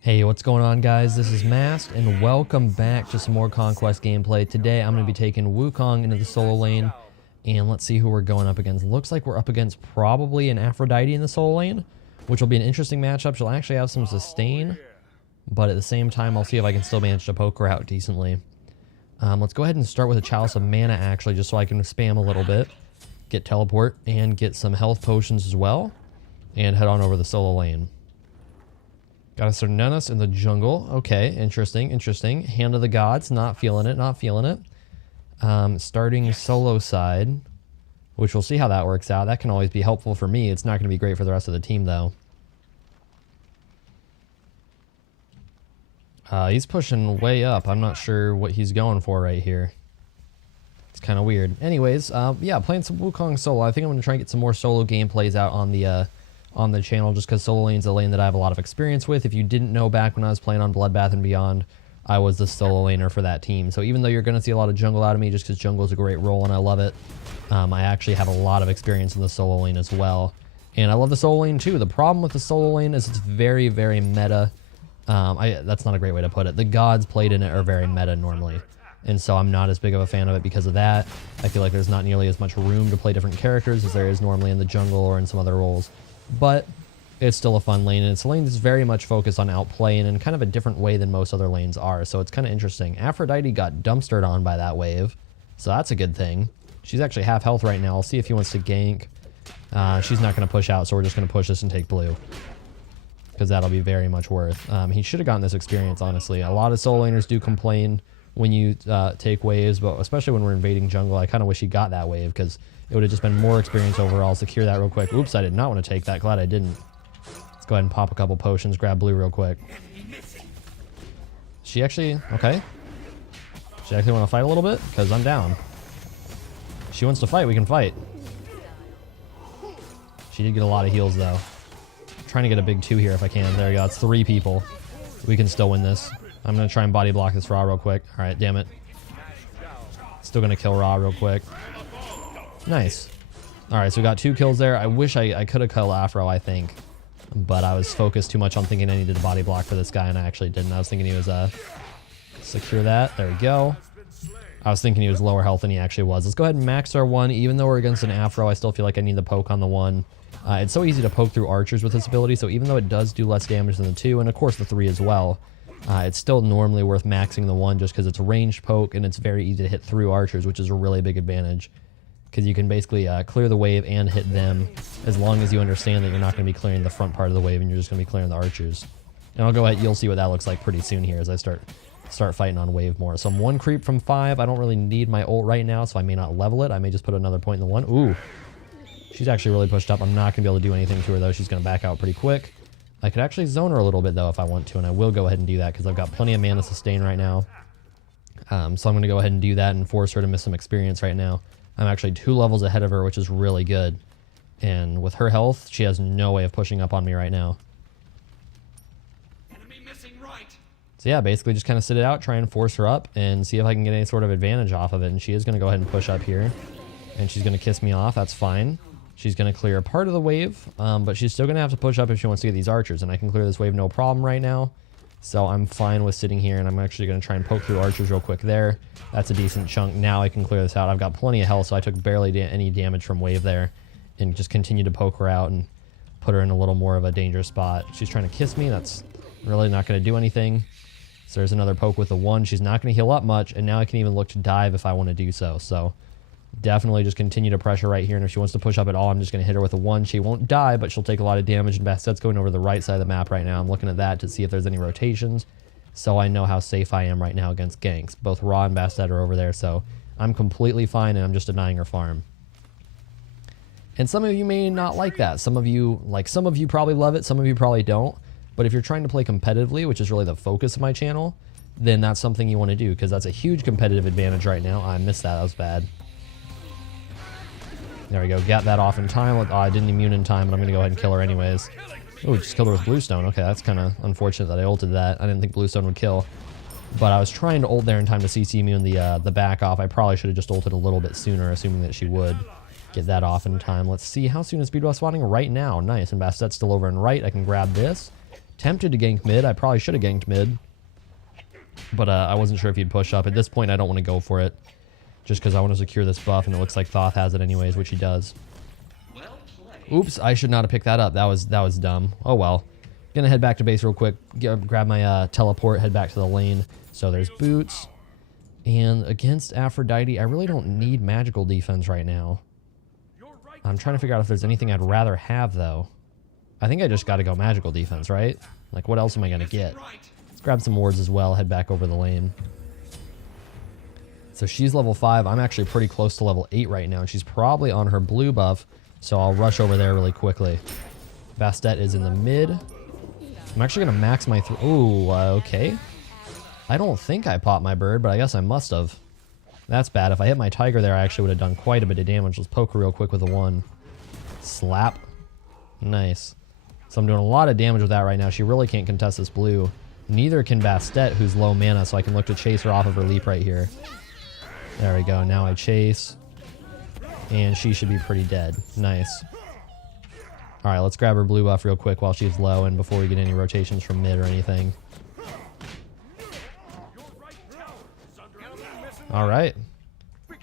Hey, what's going on, guys? This is Mast, and welcome back to some more Conquest gameplay. Today, I'm going to be taking Wukong into the solo lane, and let's see who we're going up against. Looks like we're up against probably an Aphrodite in the solo lane, which will be an interesting matchup. She'll actually have some sustain, but at the same time, I'll see if I can still manage to poke her out decently. Let's go ahead and start with a Chalice of Mana, actually, just so I can spam a little bit, get teleport, and get some health potions as well, and head on over the solo lane. Got a Cernunnos in the jungle. Okay, interesting, interesting. Hand of the Gods, not feeling it, not feeling it. Starting solo side, which we'll see how that works out. That can always be helpful for me. It's not going to be great for the rest of the team, though. He's pushing way up. I'm not sure what he's going for right here. It's kind of weird. Anyways, yeah, playing some Wukong solo. I think I'm going to try and get some more solo gameplays out on the channel, just because solo lane's a lane that I have a lot of experience with. If you didn't know, back when I was playing on Bloodbath and Beyond, I was the solo laner for that team. So even though you're going to see a lot of jungle out of me, just because jungle is a great role and I love it, I actually have a lot of experience in the solo lane as well. And I love the solo lane too. The problem with the solo lane is it's very, very meta. That's not a great way to put it. The gods played in it are very meta normally. And so I'm not as big of a fan of it because of that. I feel like there's not nearly as much room to play different characters as there is normally in the jungle or in some other roles. But it's still a fun lane, and it's a lane that's very much focused on outplaying in kind of a different way than most other lanes are, so it's kind of interesting. Aphrodite got dumpstered on by that wave, so that's a good thing. She's actually half health right now. I'll see if he wants to gank. She's not going to push out, so we're just going to push this and take blue, because that'll be very much worth. He should have gotten this experience, honestly. A lot of solo laners do complain when you take waves, but especially when we're invading jungle, I kind of wish he got that wave, because it would have just been more experience overall. Secure that real quick. Oops, I did not want to take that. Glad I didn't. Let's go ahead and pop a couple potions, grab blue real quick. She actually, okay. She actually want to fight a little bit? Because I'm down. She wants to fight, we can fight. She did get a lot of heals, though. I'm trying to get a big 2 here if I can. There we go. It's 3 people. We can still win this. I'm going to try and body block this Ra real quick. All right, damn it. Still going to kill Ra real quick. Nice. All right, so we got 2 kills there. I wish I could have killed Afro, I think. But I was focused too much on thinking I needed a body block for this guy, and I actually didn't. I was thinking he was, secure that. There we go. I was thinking he was lower health than he actually was. Let's go ahead and max our 1. Even though we're against an Afro, I still feel like I need the poke on the 1. It's so easy to poke through archers with this ability, so even though it does do less damage than the 2, and of course the 3 as well, it's still normally worth maxing the 1 just because it's a ranged poke, and it's very easy to hit through archers, which is a really big advantage. Because you can basically clear the wave and hit them, as long as you understand that you're not going to be clearing the front part of the wave and you're just going to be clearing the archers. And I'll go ahead, you'll see what that looks like pretty soon here as I start fighting on wave more. So I'm 1 creep from 5. I don't really need my ult right now, so I may not level it. I may just put another point in the 1. Ooh, she's actually really pushed up. I'm not going to be able to do anything to her, though. She's going to back out pretty quick. I could actually zone her a little bit, though, if I want to, and I will go ahead and do that because I've got plenty of mana sustain right now. So I'm going to go ahead and do that and force her to miss some experience right now. I'm actually 2 levels ahead of her, which is really good. And with her health, she has no way of pushing up on me right now. Enemy missing right. So yeah, basically just kind of sit it out, try and force her up, and see if I can get any sort of advantage off of it. And she is going to go ahead and push up here. And she's going to kiss me off. That's fine. She's going to clear a part of the wave, but she's still going to have to push up if she wants to get these archers. And I can clear this wave no problem right now. So I'm fine with sitting here, and I'm actually going to try and poke through archers real quick there. That's a decent chunk. Now I can clear this out. I've got plenty of health, so I took barely any damage from wave there. And just continue to poke her out and put her in a little more of a dangerous spot. She's trying to kiss me. That's really not going to do anything. So there's another poke with the 1. She's not going to heal up much, and now I can even look to dive if I want to do so. So definitely just continue to pressure right here, and if she wants to push up at all, I'm just going to hit her with a 1. She won't die, but she'll take a lot of damage, and Bastette's going over the right side of the map right now. I'm looking at that to see if there's any rotations, so I know how safe I am right now against ganks. Both Ra and Bastette are over there, so I'm completely fine, and I'm just denying her farm. And some of you may not like that. Some of you probably love it, some of you probably don't, but if you're trying to play competitively, which is really the focus of my channel, then that's something you want to do, because that's a huge competitive advantage right now. I missed that. That was bad. There we go. Got that off in time. Oh, I didn't immune in time, but I'm going to go ahead and kill her anyways. Oh, just killed her with Bluestone. Okay, that's kind of unfortunate that I ulted that. I didn't think Bluestone would kill. But I was trying to ult there in time to CC immune the back off. I probably should have just ulted a little bit sooner, assuming that she would get that off in time. Let's see. How soon is Speedbuff spawning? Right now. Nice. And Bastette's still over and right. I can grab this. Tempted to gank mid. I probably should have ganked mid. But I wasn't sure if he'd push up. At this point, I don't want to go for it. Just because I want to secure this buff, and it looks like Thoth has it anyways, which he does. Oops, I should not have picked that up. That was dumb. Oh well. Gonna head back to base real quick. Grab my teleport, head back to the lane. So there's boots. And against Aphrodite, I really don't need magical defense right now. I'm trying to figure out if there's anything I'd rather have, though. I think I just got to go magical defense, right? Like, what else am I going to get? Let's grab some wards as well, head back over the lane. So she's level 5. I'm actually pretty close to level 8 right now, and she's probably on her blue buff, so I'll rush over there really quickly. Bastet is in the mid. I'm actually going to max my... Ooh, okay. I don't think I popped my bird, but I guess I must have. That's bad. If I hit my tiger there, I actually would have done quite a bit of damage. Let's poke her real quick with a 1. Slap. Nice. So I'm doing a lot of damage with that right now. She really can't contest this blue. Neither can Bastet, who's low mana, so I can look to chase her off of her leap right here. There we go. Now I chase. And she should be pretty dead. Nice. Alright, let's grab her blue buff real quick while she's low and before we get any rotations from mid or anything. Alright.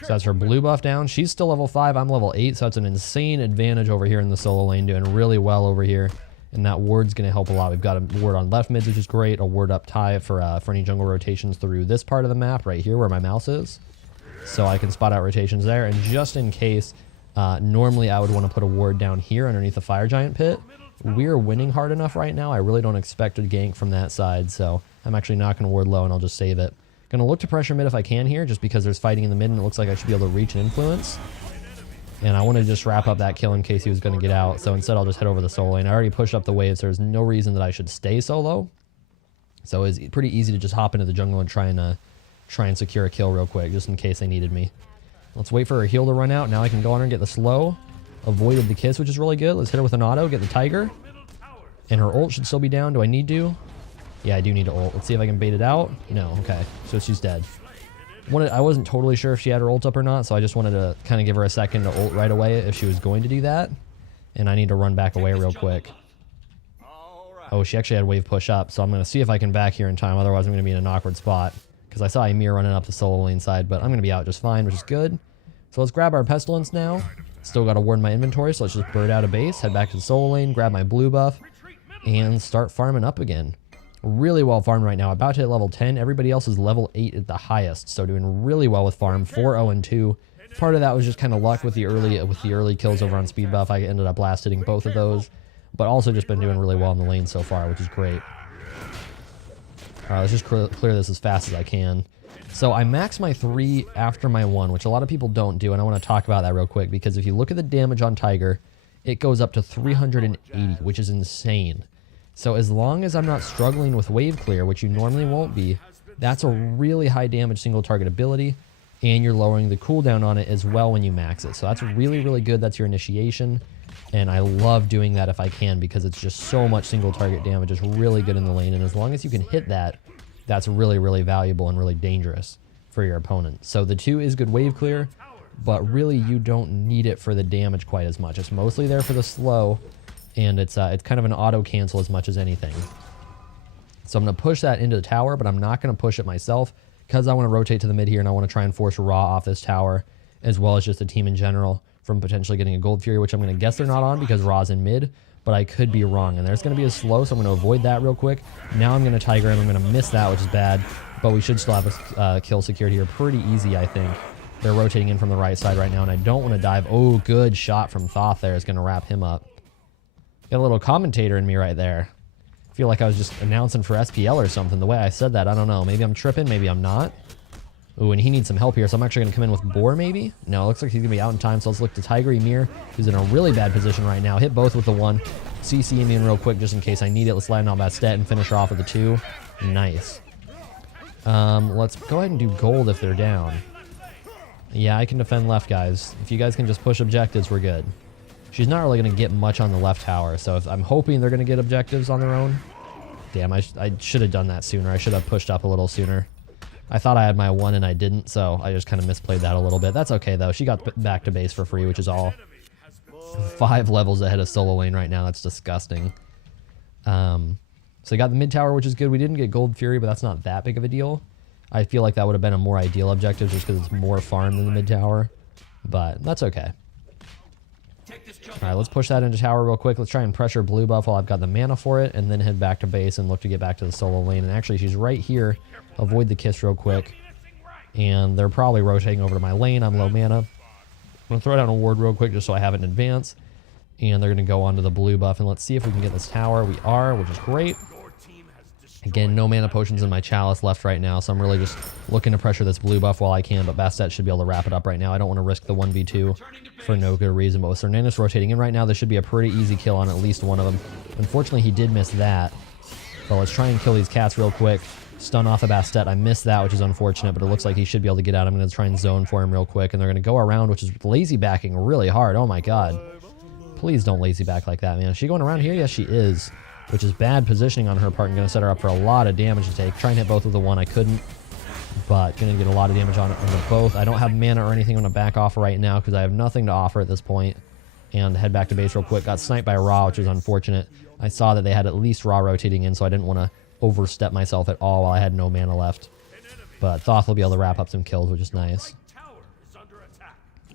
So that's her blue buff down. She's still level 5. I'm level 8, so that's an insane advantage over here in the solo lane. Doing really well over here. And that ward's going to help a lot. We've got a ward on left mids, which is great. A ward up tie for any jungle rotations through this part of the map right here where my mouse is. So I can spot out rotations there. And just in case, normally I would want to put a ward down here underneath the fire giant pit. We're winning hard enough right now. I really don't expect a gank from that side. So I'm actually not going to ward low and I'll just save it. Going to look to pressure mid if I can here, just because there's fighting in the mid and it looks like I should be able to reach and influence. And I want to just wrap up that kill in case he was going to get out. So instead I'll just head over the solo lane. I already pushed up the wave, so there's no reason that I should stay solo. So it's pretty easy to just hop into the jungle and try and secure a kill real quick, just in case they needed me. Let's wait for her heal to run out. Now I can go on her and get the slow. Avoided the kiss, which is really good. Let's hit her with an auto, get the tiger. And her ult should still be down. Do I need to? Yeah, I do need to ult. Let's see if I can bait it out. No, okay. So she's dead. I wasn't totally sure if she had her ult up or not, so I just wanted to kind of give her a second to ult right away if she was going to do that. And I need to run back away real quick. Oh, she actually had wave push up, so I'm going to see if I can back here in time. Otherwise, I'm going to be in an awkward spot. Because I saw Ymir running up the solo lane side, but I'm going to be out just fine, which is good. So let's grab our Pestilence now. Still got a ward in my inventory, so let's just bird out of base, head back to the solo lane, grab my blue buff, and start farming up again. Really well farmed right now. About to hit level 10. Everybody else is level 8 at the highest, so doing really well with farm. 4-0-2. Part of that was just kind of luck with the early kills over on speed buff. I ended up last hitting both of those, but also just been doing really well in the lane so far, which is great. Alright, let's just clear this as fast as I can. So I max my 3 after my 1, which a lot of people don't do, and I want to talk about that real quick, because if you look at the damage on Tiger, it goes up to 380, which is insane. So as long as I'm not struggling with wave clear, which you normally won't be, that's a really high damage single target ability, and you're lowering the cooldown on it as well when you max it. So that's really, really good. That's your initiation, and I love doing that if I can, because it's just so much single target damage. It's really good in the lane, and as long as you can hit that, that's really, really valuable and really dangerous for your opponent. So the 2 is good wave clear, but really you don't need it for the damage quite as much. It's mostly there for the slow, and it's kind of an auto cancel as much as anything. So I'm going to push that into the tower, but I'm not going to push it myself because I want to rotate to the mid here, and I want to try and force Raw off this tower, as well as just the team in general from potentially getting a Gold Fury, which I'm going to guess they're not on because Raw's in mid, but I could be wrong. And there's going to be a slow, so I'm going to avoid that real quick. Now I'm going to Tiger him. I'm going to miss that, which is bad, but we should still have a kill secured here pretty easy, I think. They're rotating in from the right side right now, and I don't want to dive. Oh, good shot from Thoth there is going to wrap him up. Got a little commentator in me right there. I feel like I was just announcing for SPL or something. The way I said that, I don't know. Maybe I'm tripping, maybe I'm not. Ooh, and he needs some help here, so I'm actually going to come in with Boar, maybe? No, it looks like he's going to be out in time, so let's look to Tiger Ymir, who's in a really bad position right now. Hit both with the 1. CC him in real quick just in case I need it. Let's land on Bastet and finish her off with the 2. Nice. Let's go ahead and do gold if they're down. Yeah, I can defend left, guys. If you guys can just push objectives, we're good. She's not really going to get much on the left tower, so if I'm hoping they're going to get objectives on their own. Damn, I should have done that sooner. I should have pushed up a little sooner. I thought I had my 1 and I didn't, so I just kind of misplayed that a little bit. That's okay, though. She got back to base for free, which is all. 5 levels ahead of solo lane right now. That's disgusting. So So they got the mid tower, which is good. We didn't get Gold Fury, but that's not that big of a deal. I feel like that would have been a more ideal objective just because it's more farm than the mid tower. But that's okay. All right, let's push that into tower real quick. Let's try and pressure blue buff while I've got the mana for it, and then head back to base and look to get back to the solo lane. And actually, she's right here. Avoid the kiss real quick. And they're probably rotating over to my lane. I'm low mana. I'm going to throw down a ward real quick just so I have it in advance. And they're going to go onto the blue buff. And let's see if we can get this tower. We are, which is great. Again, no mana potions in my chalice left right now, so I'm really just looking to pressure this blue buff while I can, but Bastet should be able to wrap it up right now. I don't want to risk the 1v2 for no good reason, but with Cernanus rotating in right now, this should be a pretty easy kill on at least one of them. Unfortunately, he did miss that. So let's try and kill these cats real quick. Stun off the Bastet. I missed that, which is unfortunate, but it looks like he should be able to get out. I'm going to try and zone for him real quick, and they're going to go around, which is lazy backing really hard. Oh my god. Please don't lazy back like that, man. Is she going around here? Yes, she is. Which is bad positioning on her part and going to set her up for a lot of damage to take. Try and hit both with the one. I couldn't. But going to get a lot of damage on the both. I don't have mana or anything. I'm going to back off right now because I have nothing to offer at this point. And head back to base real quick. Got sniped by Ra, which is unfortunate. I saw that they had at least Ra rotating in, so I didn't want to overstep myself at all while I had no mana left. But Thoth will be able to wrap up some kills, which is nice.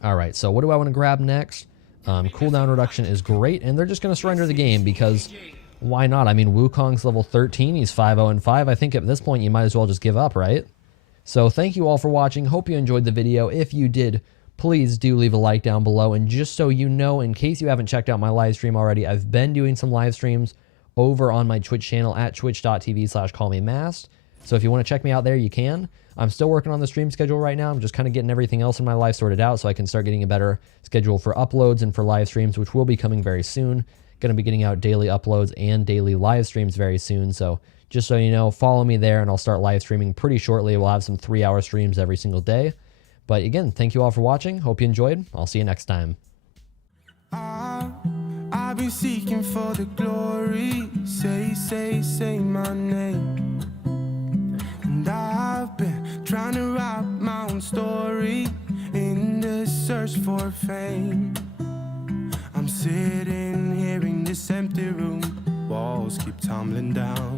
Alright, so what do I want to grab next? Cooldown reduction is great, and they're just going to surrender the game because... why not? I mean, Wukong's level 13. He's 5-0-5. I think at this point you might as well just give up, right? So thank you all for watching. Hope you enjoyed the video. If you did, please do leave a like down below. And just so you know, in case you haven't checked out my live stream already, I've been doing some live streams over on my Twitch channel at twitch.tv/callmemast. So if you want to check me out there, you can. I'm still working on the stream schedule right now. I'm just kind of getting everything else in my life sorted out so I can start getting a better schedule for uploads and for live streams, which will be coming very soon. Going to be getting out daily uploads and daily live streams very soon. So just so you know, follow me there and I'll start live streaming pretty shortly. We'll have some 3-hour streams every single day. But again, thank you all for watching. Hope you enjoyed. I'll see you next time. I've been seeking for the glory. Say my name. And I've been trying to write my own story in the search for fame. I'm sitting here in this empty room, walls keep tumbling down.